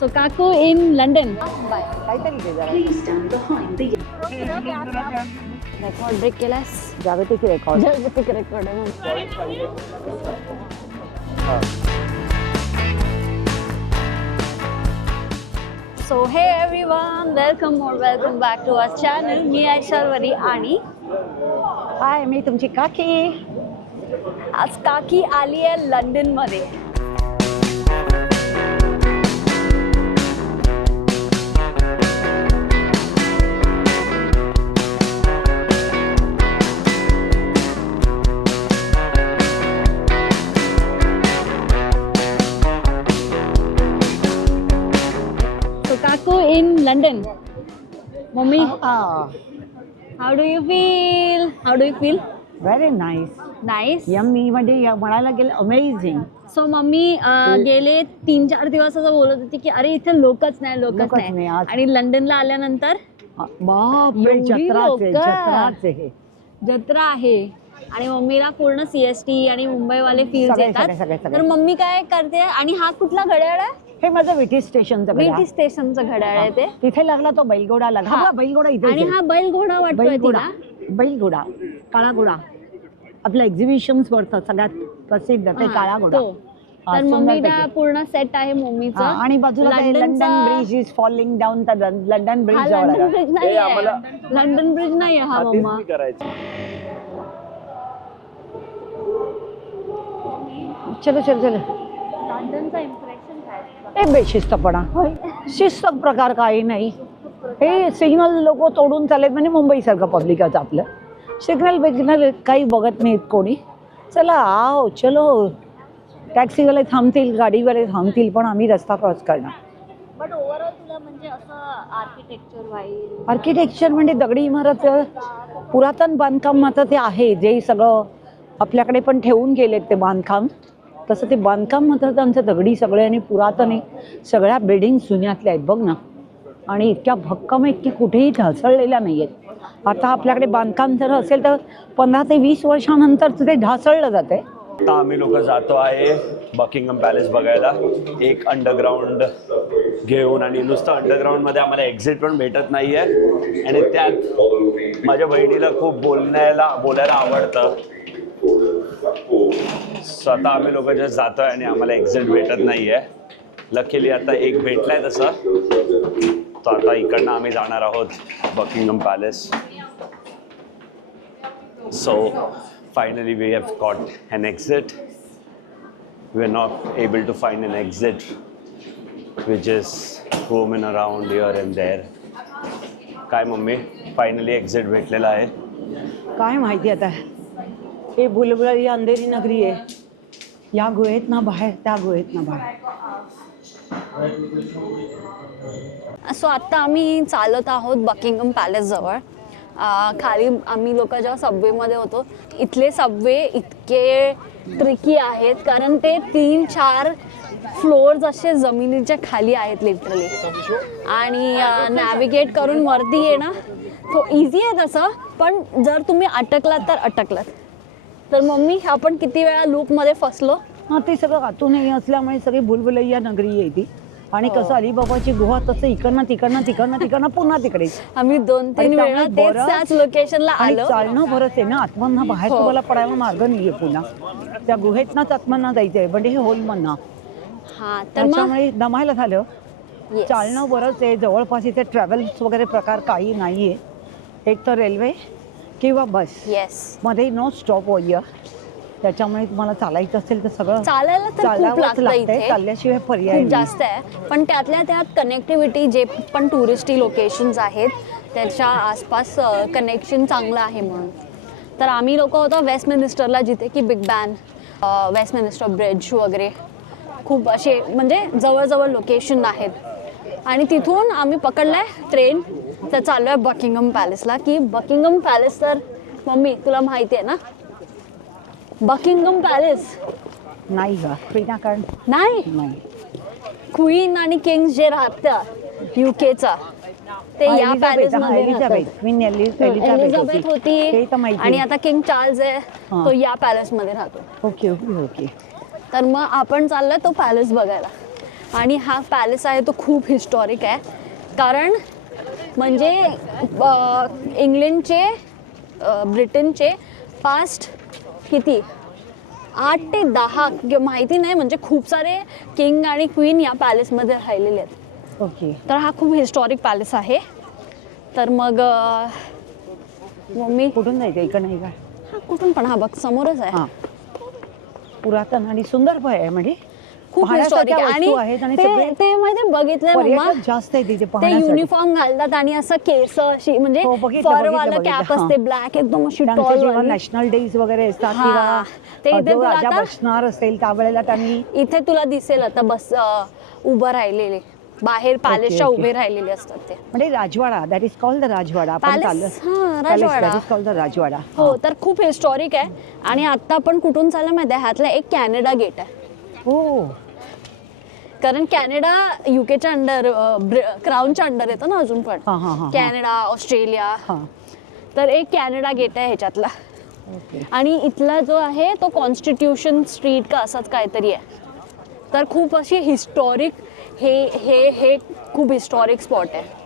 So Kaku in London. Please stand behind the Record break केलास? जागतिक record. जागतिक record आहे मग. So hey everyone, welcome back to our channel. मी ऐश्वर्या आणि हाय, मी तुमची काकी. आज काकी आली आहे लंडन मध्ये. So Kaku in London. Mommy, how do you feel? How do you feel? Very nice. Nice. Yummy म्हणजे म्हणायला गेलं अमेझिंग. सो मम्मी गेले 3-4 दिवस असं बोलत होती की अरे इथे लोकच नाही आज. आणि लंडनला आल्यानंतर बापरे, एवढी जत्राचे हे. जत्रा आहे आणि मम्मीला पूर्ण CST आणि मुंबईवाले फील्स सगळे. येतात. तर मम्मी काय करते आणि हा कुठला घड्याळ आहे? हे माझं विटी स्टेशनचं घड्याळ. विटी स्टेशनचं घड्याळ आहे ते. तिथे लागला तो बैलघोडा लागला. हा बैलघोडा इथे. आणि हा बैलघोडा वाटतोय तिला. बैलघोडा, काळा घोडा. आपल्या एक्झिबिशन्स वरचा सगळ्यात प्रसिद्ध ते काळा घोडा. तर मम्मीला पूर्ण सेट आहे मम्मीचं. आणि बाजूला London bridge is falling down. तर लंडन ब्रिज लंडन ब्रिज नाही आहे. लंडन ब्रिज नाही आहे हा मम्मा. चलो लंडनचा इम्प्रेशन काय? हे बेशिस्तपणा. शिस्त प्रकार काही नाही. हे सिग्नल लोक तोडून चालत म्हणजे मुंबईसारखं पब्लिकच आपलं. सिग्नल काही बघत नाहीत कोणी. चला आओ चलो. टॅक्सीवाले थांबतील, गाडीवाले थांबतील, पण आम्ही रस्ता क्रॉस करणार. बट ओव्हरऑल तुला म्हणजे असं आर्किटेक्चर आर्किटेक्चर म्हणजे दगडी इमारत, पुरातन बांधकाम मात्र ते आहे, जे सगळं आपल्याकडे पण ठेवून गेलेत ते बांधकाम. तसं ते बांधकाम मात्र त्यांचं दगडी सगळे आणि पुरातन आहे. सगळ्या बिल्डिंग जुन्यातल्या आहेत बघ ना. आणि इतक्या भक्कम आहेत की कुठेही ढासळलेल्या नाही आहेत. आता आपल्याकडे बांधकाम जर असेल तर 15 ते 20 वर्षानंतर ते ढासळलं जाते. आता आम्ही लोक जातो आहे बकिंगम पॅलेस बघायला. एक अंडरग्राऊंड घेऊन, आणि नुसतं अंडरग्राऊंडमध्ये आम्हाला एक्झिट पण भेटत नाही आहे. आणि त्यात माझ्या बहिणीला खूप बोलायला आवडतं. स्वतः आम्ही लोक जे जातो आहे आणि आम्हाला एक्झिट भेटत नाही आहे. लकीली आता एक भेटला आहे तसं. तर आता इकडनं आम्ही जाणार आहोत Buckingham palace. So finally we have got an exit. We are not able to find an exit. We just roaming around here and there. काय मम्मी, फायनली एक्झिट भेटलेला आहे. काय माहिती आता. हे बुलबुल ही अंधेरी नगरी आहे. या गुहेत ना बाहेर, त्या गुहेत ना बाहेर. सो आत्ता आम्ही चालत आहोत बकिंगम पॅलेस जवळ. खाली आम्ही लोक जेव्हा सबवेमध्ये होतो, इथले सबवे इतके ट्रिकी आहेत कारण ते 3-4 फ्लोअर्स असे जमिनीच्या खाली आहेत लिटरली. आणि नॅव्हिगेट करून वरती येणं तो इझी आहे तसं, पण जर तुम्ही अटकलात तर अटकलात. तर मम्मी आपण किती वेळा लूपमध्ये फसलो. हां, ते सगळं आतूनही असल्यामुळे सगळी भुलभुलैया नगरी आहे ती. आणि कसं अलिबाबाची गुहा तसं इकडनं पुन्हा तिकडे. आम्ही 2-3 वेळा त्याच लोकेशनला आलो. चालणं बरंच आहे ना. आत्मना बाहेर तुम्हाला पडायला मार्ग नाहीये पुन्हा. त्या गुहेतनाच आत्मना जायचंय, म्हणजे हे होलमन्ना. हा, तर त्याच्यामुळे दमायला झालं. चालणं बरंच आहे. जवळपास इथे ट्रॅव्हल्स वगैरे प्रकार काही नाहीये. एक तर रेल्वे किंवा बस. मध्ये नो स्टॉप होय. त्याच्यामुळे तुम्हाला चालायचं असेल तर सगळं चालायला तर खूप लागतं इथे. चालल्याशिवाय पर्याय खूप जास्त आहे. पण त्यातल्या त्यात कनेक्टिव्हिटी, जे पण टुरिस्टी लोकेशन्स आहेत त्याच्या आसपास कनेक्शन चांगलं आहे म्हणून. तर आम्ही लोक होतो वेस्टमिनिस्टरला, जिथे की बिग बॅन, वेस्टमिनिस्टर ब्रिज वगैरे खूप असे म्हणजे जवळजवळ लोकेशन आहेत. आणि तिथून आम्ही पकडलाय ट्रेन. तर चालू आहे बकिंगम पॅलेसला. की बकिंगम पॅलेस तर मम्मी तुला माहिती आहे ना. बकिंगम पॅलेस नाही का विनाकारण नाही. क्वीन आणि किंग्स जे राहतात युकेचा, ते या पॅलेस मध्ये एलिझाबेथ होती. आणि आता किंग चार्ल्स आहे, तो या पॅलेस मध्ये राहतो. Okay okay okay. तर मग आपण चाललोय तो पॅलेस बघायला. आणि हा पॅलेस आहे तो खूप हिस्टॉरिक आहे, कारण म्हणजे इंग्लंडचे ब्रिटनचे पास्ट किती 8 ते 10 माहिती नाही, म्हणजे खूप सारे किंग आणि क्वीन या पॅलेसमध्ये राहिलेले आहेत. ओके. तर हा खूप हिस्टॉरिक पॅलेस आहे. तर मग मम्मी कुठून जायचं, इकडं नाही का? हा कुठून पण, हा बघ समोरच आहे. हां, पुरातन आणि सुंदर पण आहे, म्हणजे खूप पाहण्यासारख्या हिस्टॉरिक वस्तू आहेत आणि ते सगळे ते माहिती बघितलंय मम्मा, पर्यटक जास्त आहे तिथे ते पाहण्यासाठी. युनिफॉर्म घालतात आणि असं केस अशी म्हणजे हो, बघितलं, फरवाला बघितलं, कॅप बघितलं. असते ब्लॅक एकदम अशी त्यांचे टॉल जेव्हा वाली. नॅशनल डेज वगैरे असतात हां, किंवा ते इथे जो तुला राजा आता- बसणार असेल त्यावेळेला त्यांनी इथे तुला दिसेल आता बस उभं राहिलेले बाहेर पॅलेसच्या ओके. उभे राहिलेले असतात ते म्हणजे राजवाडा, दॅट इज कॉल्ड द राजवाडा. आपण पॅलेस. चाललं राजवाडा. दॅट इज कॉल्ड द राजवाडा. हो, तर खूप हिस्टॉरिक आहे. आणि आता आपण कुठून चाललं माहिती आहे, ह्यातला एक कॅनडा गेट आहे, हो, कारण कॅनडा युकेच्या अंडर क्राऊनच्या अंडर येतं ना अजून पण. हां हां हां कॅनडा, ऑस्ट्रेलिया, हां. तर एक कॅनडा गेट आहे ह्याच्यातला. ओके. आणि इथला जो आहे तो कॉन्स्टिट्यूशन स्ट्रीट का असंच काहीतरी आहे. तर खूप अशी हिस्टॉरिक हे हे हे खूप हिस्टॉरिक स्पॉट आहे.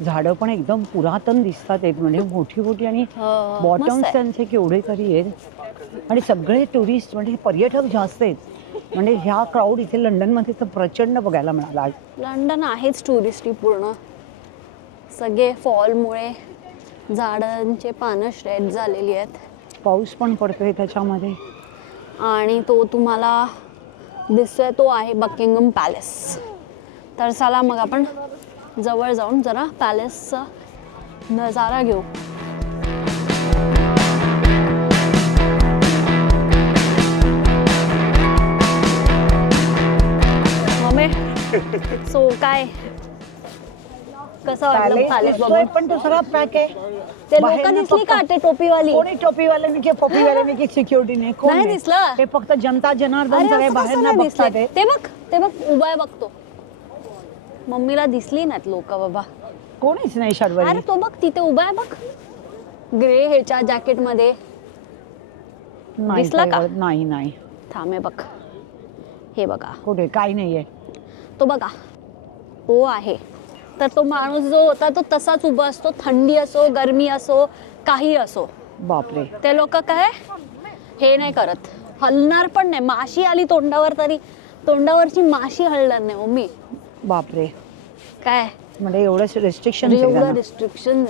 झाडं पण एकदम पुरातन दिसतात आहेत, म्हणजे मोठी मोठी, आणि मस्त बॉटम्स आहे. त्यांचे केवढे तरी आहेत. आणि सगळे टुरिस्ट म्हणजे पर्यटक जास्त आहेत. म्हणजे ह्या क्राऊड इथे लंडनमध्ये तर प्रचंड बघायला मिळाला. लंडन आहेच टुरिस्टी पूर्ण. सगळे फॉलमुळे झाडांचे पानं श्रेड झालेली आहेत. पाऊस पण पडतोय त्याच्यामध्ये. आणि तो तुम्हाला दिसतोय तो आहे बकिंगम पॅलेस. तर चला मग आपण जवळ जाऊन जरा पॅलेसचा नजारा घेऊ. मम्मी सो काय कसं वाटलं पॅलेस बघून? पण तो सगळा पॅक आहे. ते बाहेर लोक ना दिसली फक्त- का ते टोपीवाली? कोणी टोपीवाल्याने की पॉपीवाल्याने की सिक्युरिटीने कोण नाही दिसलं. ते फक्त जनता जनार्दन अरे सगळे असं बाहेर कसं ना नाही बघतात दिसले? आहे. ते बघ उभा आहे बघतो. मम्मीला दिसली नाहीत लोक बाबा. कोणीच नाही अरे शर्वरी. तो बघ तिथे उभा आहे बघ, ग्रे ह्याच्या जॅकेट मध्ये. नाही दिसला का? काय- नाही नाही थांबे बघ, हे बघा कुठे काही नाहीये. तो बघा, तो आहे. तर तो माणूस जो होता तो तसाच उभा असतो, थंडी असो गरमी असो काही असो. बापरे. ते लोक काय हे नाही करत, हलणार पण नाही. माशी आली तोंडावर तरी तोंडावरची माशी हलणार नाही मम्मी. बापरे. काय म्हणजे एवढं रिस्ट्रिक्शन एवढं रिस्ट्रिक्शन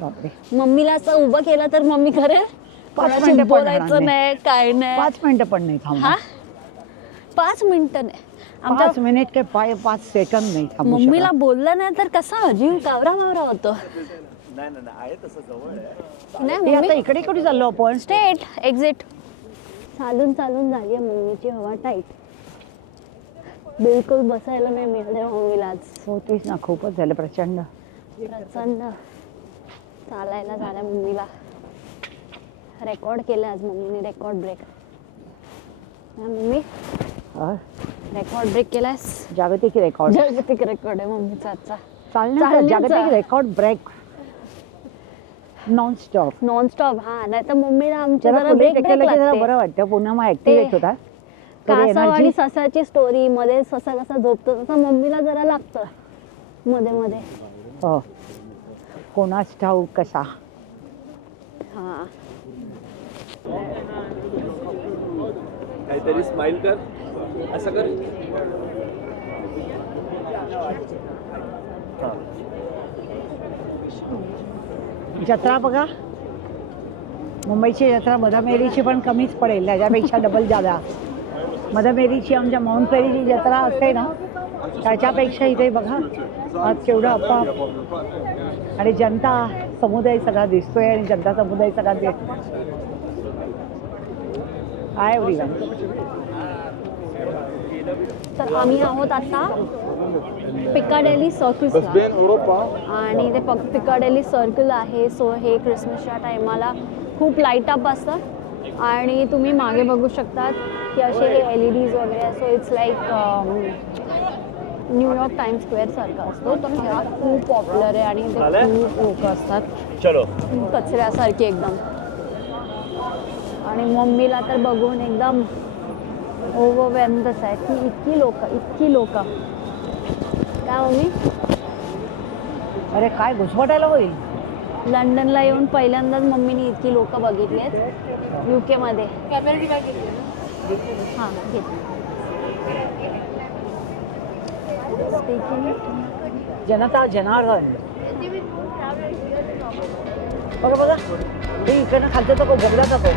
बापरे. मम्मीला असं उभं केलं तर मम्मी करेल. 5 कोणाशी मिनिटं पण राहणार बोलायचं नाही काय नाही. 5 मिनिटं पण नाही थांबणार. हा 5 मिनिटं नाही. 5 मिनिट काय 5 सेकंद नाही थांबू मम्मीला शकत. बोललं नाही तर कसा जीव कावरा मावरा होतो. नाही हे मम्मी आता इकडे कुठे चाललो आपण? Straight exit. चालून चालून झाली आहे मम्मीची हवा टाईट. बिलकुल बसायला नाही मिळालं मम्मीला आज. हो तेच ना, खूपच झालं प्रचंड. प्रचंड चालायला झालं मम्मीला. रेकॉर्ड केलं आज मम्मीने, रेकॉर्ड ब्रेक. मम्मी हा, रेकॉर्ड ब्रेक केलास? जागतिक रेकॉर्ड. जागतिक रेकॉर्ड आहे मम्मीचा आजचा. चालण्याचा चालण्याचा. जागतिक record break non stop. Non stop. हा नाही तर मम्मीला आमच्या जरा जरा पुढे ब्रेक टेकलं की जरा लागते. बरं वाटतं. पुन्हा मग ऍक्टिव्हेट होता. कासव आणि एनर्जी. ससाची स्टोरी मध्ये ससा कसा झोपतो तसं मम्मीला जरा लागतं मध्ये मध्ये. हो, कोणाच ठाऊक कसा. हा काहीतरी स्माइल कर, असं कर. जत्रा बघा, मुंबईची जत्रा मधमेरीची पण कमीच पडेल, त्याच्यापेक्षा डबल जादा. मधमेरीची आमच्या माउंट फेरीची जत्रा असते ना त्याच्यापेक्षा इथे बघा आज केवढं अप्पा. आणि जनता समुदाय सगळा दिसतोय आणि जनता समुदाय सगळा आहे एव्हरीवन. तर आम्ही आहोत आता पिकाडेली सर्कल्सला आणि ते पिकाडेली सर्कल आहे. सो हे क्रिसमसच्या टायमाला खूप लाईट अप असतं आणि तुम्ही मागे बघू शकतात की असे हे LEDs वगैरे. So it's like New York times square सारखा असतो. तर ह्या खूप पॉप्युलर आहे आणि इथे खूप लोक असतात चलो कचऱ्यासारखी एकदम. आणि मम्मीला तर बघून एकदम ओव्हरवेल्मडच आहे की इतकी लोक काय मम्मी अरे काय घुसमटायला होईल. लंडनला येऊन पहिल्यांदाच मम्मीने इतकी लोक बघितलीत UK मध्ये. हां घेत जनता जनार्दन बघा बघा ते इकडनं खालचं तो बोगदा जातो.